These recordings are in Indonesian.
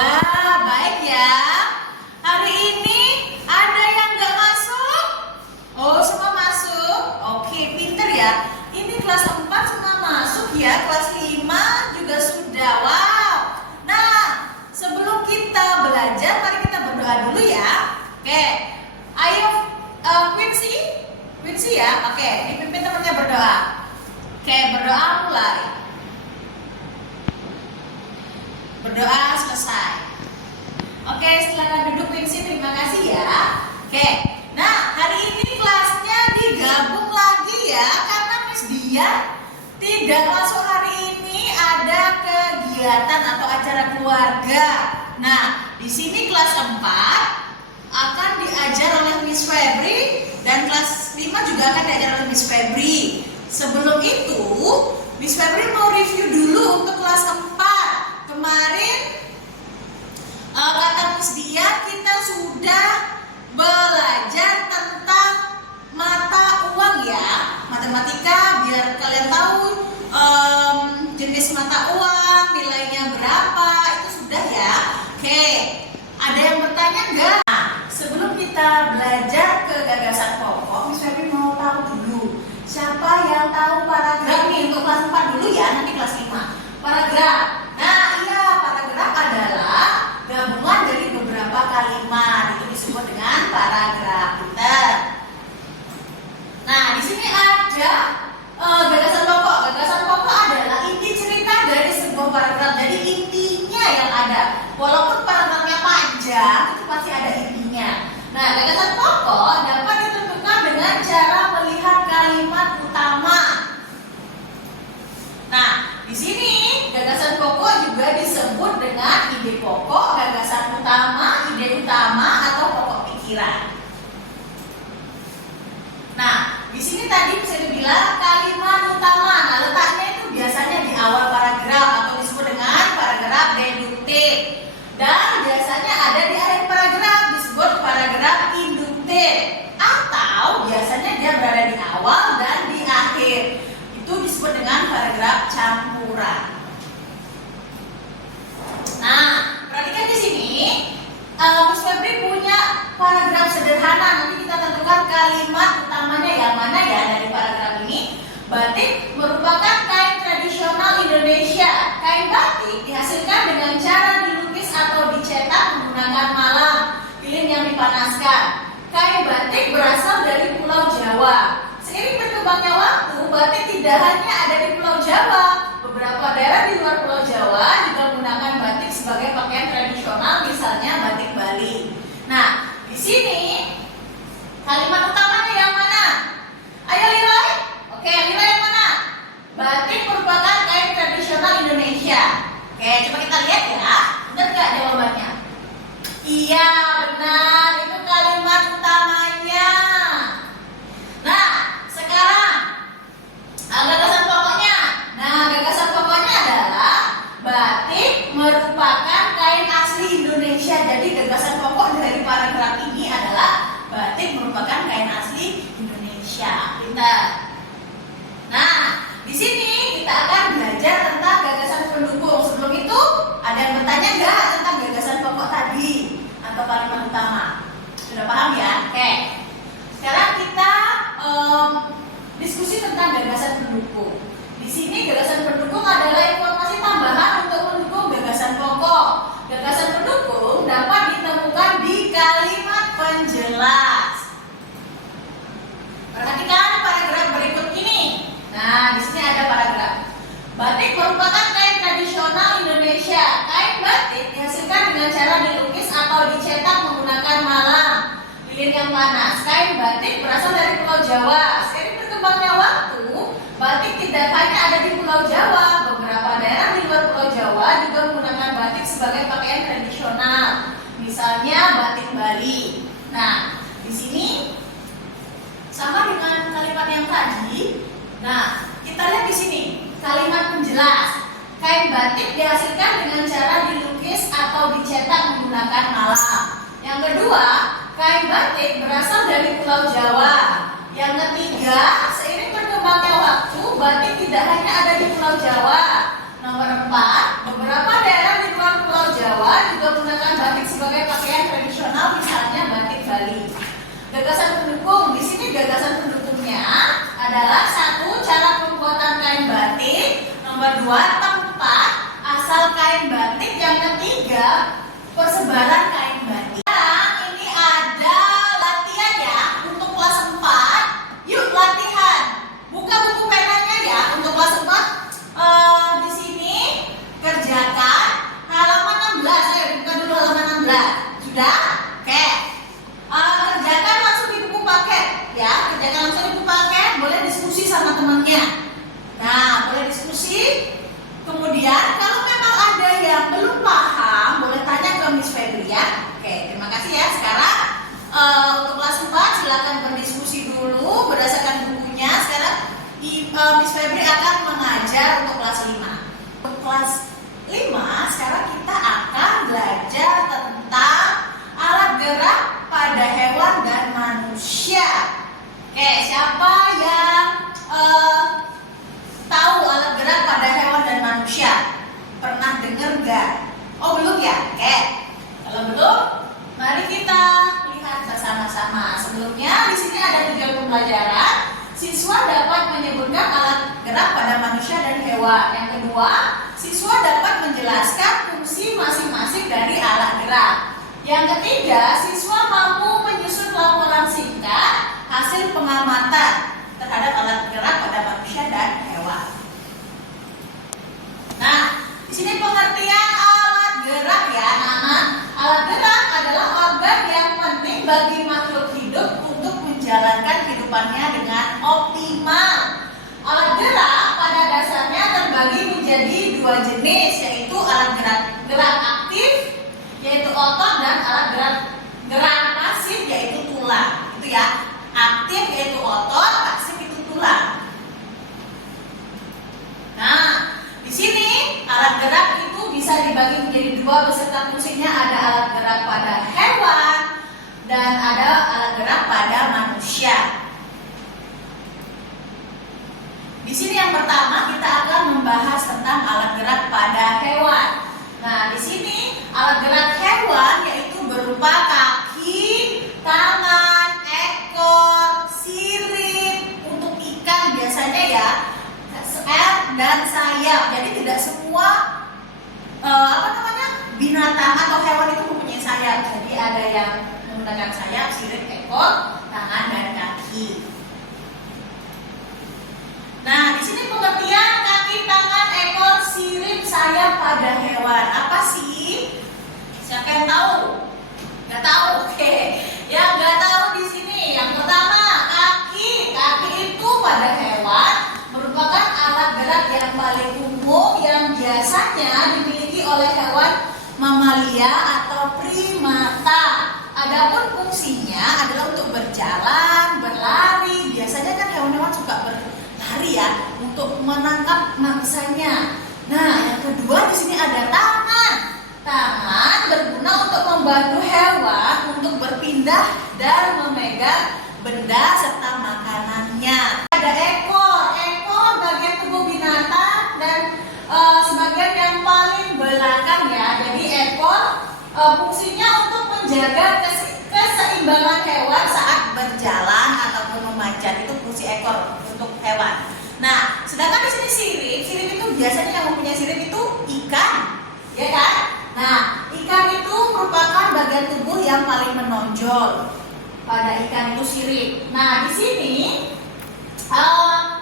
Wah, baik ya. Hari ini ada yang nggak masuk? Oh, semua masuk? Oke, pinter ya. Ini kelas 4 semua masuk ya. Kelas 5 juga sudah. Wow. Nah, sebelum kita belajar, mari kita berdoa dulu ya. Oke, ayo Quincy ya. Oke, dipimpin temannya berdoa. Oke, berdoa mulai. Berdoa selesai. Oke, silakan duduk Quincy, terima kasih ya. Oke, nah hari ini kelasnya digabung lagi ya, karena Miss Dia tidak masuk hari ini, ada kegiatan atau acara keluarga. Nah, di sini kelas 4 akan diajar oleh Miss Febri dan kelas 5 juga akan diajar oleh Miss Febri. Sebelum itu, Miss Febri mau review dulu untuk kelas 4. Kemarin kata Miss Dia kita sudah belajar tentang mata uang ya, matematika, biar kalian tahu jenis mata uang, nilainya berapa, itu sudah ya. Oke, ada yang bertanya enggak? Nah, sebelum kita belajar ke gagasan pokok, Miss Febri mau tahu dulu siapa yang tahu paragraf nih untuk kelas 4 dulu ya, nanti kelas 5. Paragraf. Nah, iya, paragraf adalah gabungan dari beberapa kalimat. Itu disebut dengan paragraf. Pinter. Nah, di sini ada gagasan pokok. Gagasan pokok adalah inti cerita dari sebuah paragraf. Jadi intinya yang ada. Walaupun paragrafnya panjang, itu pasti ada intinya. Nah, gagasan pokok dapat ditentukan dengan cara melihat kalimat utama. Nah, di sini gagasan pokok juga disebut dengan ide pokok, gagasan utama, ide utama, atau pokok pikiran. Nah, di sini tadi bisa dibilang kalimat utama. Nah, letaknya itu biasanya di awal paragraf atau disebut dengan paragraf deduktif. Dan biasanya ada di akhir paragraf, disebut paragraf induktif. Atau biasanya dia berada di awal dan di akhir. Itu disebut dengan paragraf campuran. Nah, perhatikan di sini, Miss Febri punya paragraf sederhana. Nanti kita tentukan kalimat utamanya yang mana ya dari paragraf ini. Batik merupakan kain tradisional Indonesia. Kain batik dihasilkan dengan cara dilukis atau dicetak menggunakan malam, lilin yang dipanaskan. Kain batik berasal dari Pulau Jawa. Seiring berkembangnya waktu, batik tidak hanya ada di Pulau Jawa. Beberapa daerah di luar Pulau Jawa juga menggunakan batik sebagai pakaian tradisional, misalnya batik Bali. Nah, di sini kalimat utamanya yang mana? Ayo Lilai. Oke, Lilai yang mana? Batik merupakan kain tradisional Indonesia. Oke, coba kita lihat ya. Benar nggak jawabannya? Iya, benar. Itu kalimat utamanya. Nah, sekarang gagasan pokoknya. Nah, gagasan pokoknya adalah batik merupakan kain asli Indonesia. Jadi gagasan pokok dari paragraf ini adalah batik merupakan kain asli Indonesia. Pintar. Nah, di sini kita akan belajar tentang gagasan pendukung. Sebelum itu, ada yang bertanya nggak tentang gagasan pokok tadi atau kalimat utama? Sudah paham ya? Oke. Sekarang kita diskusi tentang gagasan pendukung. Di sini gagasan pendukung adalah informasi tambahan untuk mendukung gagasan pokok. Gagasan pendukung dapat ditemukan di kalimat penjelas. Perhatikan paragraf berikut ini. Nah, di sini ada paragraf. Batik merupakan kain tradisional Indonesia. Kain batik dihasilkan dengan cara dilukis atau dicetak menggunakan malam, lilin yang panas. Kain batik berasal dari Pulau Jawa. Seiring berkembangnya waktu, batik tidak hanya ada di Pulau Jawa. Beberapa daerah di luar Pulau Jawa juga menggunakan batik sebagai pakaian tradisional, misalnya batik Bali. Nah, di sini sama dengan kalimat yang tadi. Nah, kita lihat di sini kalimat penjelas. Kain batik dihasilkan dengan cara dilukis atau dicetak menggunakan malam. Yang kedua, kain batik berasal dari Pulau Jawa. Yang ketiga, seiring berkembangnya waktu, batik tidak hanya ada di Pulau Jawa. Nomor 4, beberapa daerah di luar Pulau Jawa kedua juga menggunakan batik sebagai pakaian tradisional, misalnya batik Bali. Gagasan pendukung, di sini gagasan pendukungnya adalah satu, cara pembuatan kain batik, nomor dua, tempat asal kain batik, yang ketiga, persebaran kain batik. Sekarang ini ada latihan ya untuk kelas 4. Yuk latihan. Buka buku penanya ya untuk kelas 4. Di sini kerjakan halaman 16. Ayo buka dulu halaman 16. Sudah? Oke. Kerjakan langsung di buku paket ya. Kerjakan langsung di buku paket. Boleh diskusi sama temannya. Nah, boleh diskusi. Kemudian kalau memang ada yang belum paham, boleh tanya ke Miss Febri ya. Oke, terima kasih ya. Sekarang untuk kelas 4 silakan berdiskusi dulu berdasarkan bukunya. Sekarang Miss Febri akan mengajar untuk kelas 5. Untuk kelas 5 sekarang kita akan belajar tentang alat gerak pada hewan dan manusia. Oke, siapa yang tahu alat gerak pada hewan dan manusia? Pernah dengar nggak? Oh belum ya? Oke. Kalau belum, mari kita lihat bersama-sama. Sebelumnya di sini ada 3 pembelajaran. Siswa dapat menyebutkan alat gerak pada manusia dan hewan. Yang kedua, siswa dapat menjelaskan fungsi masing-masing dari alat gerak. Yang ketiga, siswa mampu menyusun laporan singkat hasil pengamatan terhadap alat gerak pada manusia dan hewan. Nah, di sini pengertian alat gerak ya, anak-anak. Alat gerak adalah organ yang penting bagi makhluk hidup untuk menjalankan kehidupannya dengan optimal. Alat gerak pada dasarnya terbagi menjadi 2 jenis, yaitu alat gerak aktif, yaitu otot, dan alat gerak pasif, yaitu tulang. Itu ya, aktif yaitu otot, pasif itu tulang. Nah, di sini alat gerak itu bisa dibagi menjadi 2 beserta fungsinya. Ada alat gerak pada hewan dan ada alat gerak pada manusia. Di sini yang pertama kita akan membahas tentang alat gerak pada hewan. Nah, di sini alat gerak hewan yaitu berupa kaki, tangan, ekor, sirip untuk ikan biasanya ya, dan sayap. Jadi tidak semua binatang atau hewan itu mempunyai sayap. Jadi ada yang menggunakan sayap, sirip, ekor, tangan, dan kaki. Nah, di sini pengertian kaki, tangan, ekor, sirip, sayap pada hewan. Apa sih? Siapa yang tahu? Gak tahu? Oke. Yang gak tahu di sini, yang pertama kaki. Kaki itu pada hewan merupakan alat gerak yang paling umum yang biasanya dimiliki oleh hewan mamalia atau primata. Adapun fungsinya adalah untuk berjalan, berlari. Biasanya kan hewan-hewan suka berlari ya, untuk menangkap mangsanya. Nah, yang kedua di sini ada tangan. Tangan berguna untuk membantu hewan untuk berpindah dan memegang benda serta makanannya. Ada ekor. Ekor bagian tubuh binatang dan sebagian yang paling belakang ya. Jadi ekor fungsinya untuk menjaga keseimbangan hewan saat berjalan ataupun memanjat. Itu fungsi ekor untuk hewan. Nah, sedangkan di sini sirip. Sirip itu biasanya yang mempunyai sirip itu ikan, ya kan? Nah, ikan itu merupakan bagian tubuh yang paling menonjol. Pada ikan itu sirip. Nah, di sini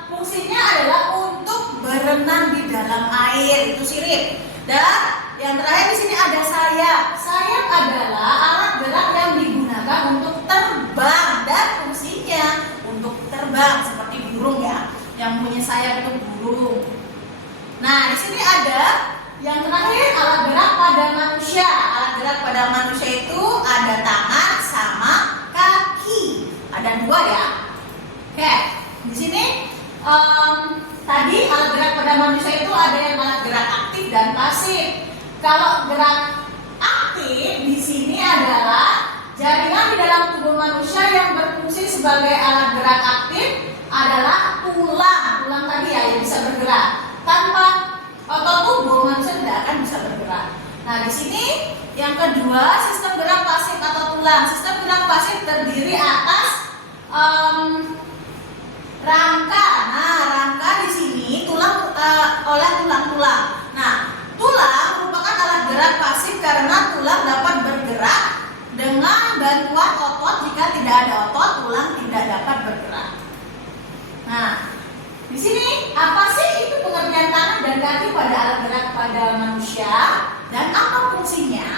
fungsinya adalah untuk berenang di dalam air, itu sirip. Dan yang terakhir di sini ada sayap. Sayap adalah alat gerak yang digunakan untuk terbang dan fungsinya untuk terbang seperti burung ya. Yang punya sayap itu burung. Nah, di sini ada yang terakhir alat gerak pada manusia. Alat gerak pada manusia itu ada tangan sama kaki. Ada 2 ya. Oke, di sini tadi alat gerak pada manusia itu ada yang alat gerak aktif dan pasif. Kalau gerak aktif di sini adalah jaringan di dalam tubuh manusia yang berfungsi sebagai alat gerak aktif adalah tulang tadi ya yang bisa bergerak. Tanpa otot tubuh manusia tidak akan bisa bergerak. Nah, di sini yang kedua, sistem gerak pasif atau tulang. Sistem gerak pasif terdiri atas rangka. Nah, rangka di sini tulang oleh tulang-tulang. Nah, tulang merupakan alat gerak pasif karena tulang dapat bergerak dengan bantuan otot. Jika tidak ada otot, tulang tidak dapat bergerak. Nah, di sini apa sih itu pengertian tangan dan kaki pada alat gerak pada manusia dan apa fungsinya?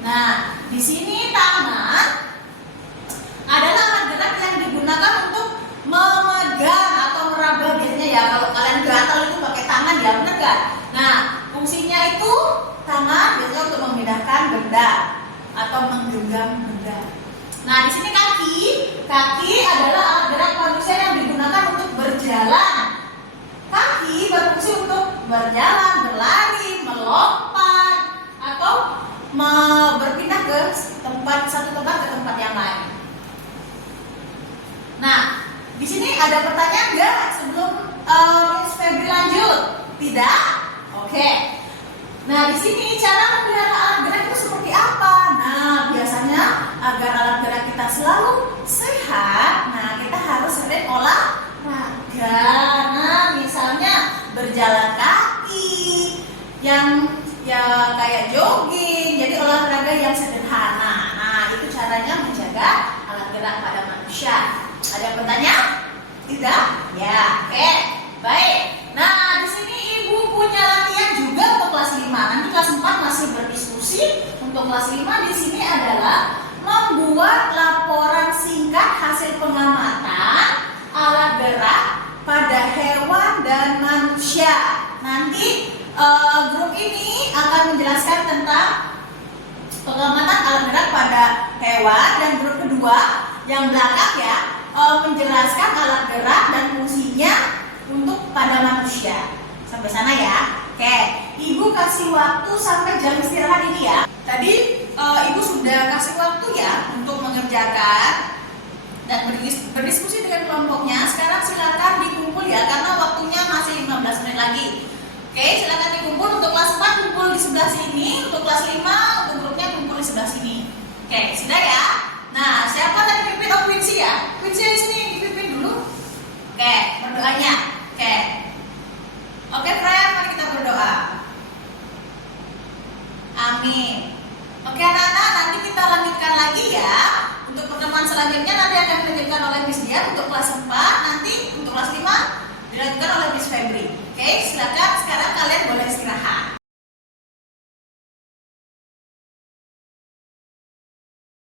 Nah, di sini tangan adalah alat gerak yang digunakan untuk memegang atau meraba. Biasanya ya kalau kalian gatal itu pakai tangan ya, benar nggak? Nah, fungsinya itu tangan biasanya untuk memindahkan benda atau menggenggam benda. Nah, di sini kaki adalah alat gerak manusia yang digunakan untuk berjalan. Kaki berfungsi untuk berjalan, berlari, melompat, atau berpindah ke satu tempat ke tempat yang lain. Nah, di sini ada pertanyaan nggak sebelum Miss Febri lanjut? Tidak? Oke. Nah, di sini cara memelihara alat gerak itu seperti apa? Nah, biasanya agar alat gerak kita selalu sehat, nah kita harus sering olahraga. Nah, misalnya berjalan kaki, yang ya kayak jogging, jadi olahraga yang sederhana. Nah, itu caranya menjaga alat gerak pada manusia. Ada yang bertanya? Tidak? Ya, oke. Baik. Nah, di sini Ibu punya latihan juga untuk kelas 5. Nanti kelas 4 masih berdiskusi. Untuk kelas 5 di sini adalah membuat laporan singkat hasil pengamatan alat gerak pada hewan dan manusia. Nanti grup ini akan menjelaskan tentang pengamatan alat gerak pada hewan, dan grup kedua yang belakang ya menjelaskan alat gerak dan fungsinya untuk pada manusia. Sampai sana ya. Oke, Ibu kasih waktu sampai jam istirahat ini ya. Tadi Ibu sudah kasih waktu ya untuk mengerjakan dan berdiskusi dengan kelompoknya. Sekarang silakan dikumpul ya, karena waktunya masih 15 menit lagi. Oke, silakan dikumpul. Untuk kelas 4 kumpul di sebelah sini, untuk kelas 5 untuk grupnya kumpul di sebelah sini. Oke, sudah ya. Nah, siapa tadi pimpin? Oh, Quincy ya. Quincy di sini dipimpin dulu. Oke, berdoanya. Oke. Oke, friend, mari kita berdoa. Amin. Oke, anak-anak, nanti kita lanjutkan lagi ya. Untuk pertemuan selanjutnya nanti akan dilanjutkan oleh Miss Dian untuk kelas 4, nanti untuk kelas 5 dilanjutkan oleh Miss Febri. Oke, silakan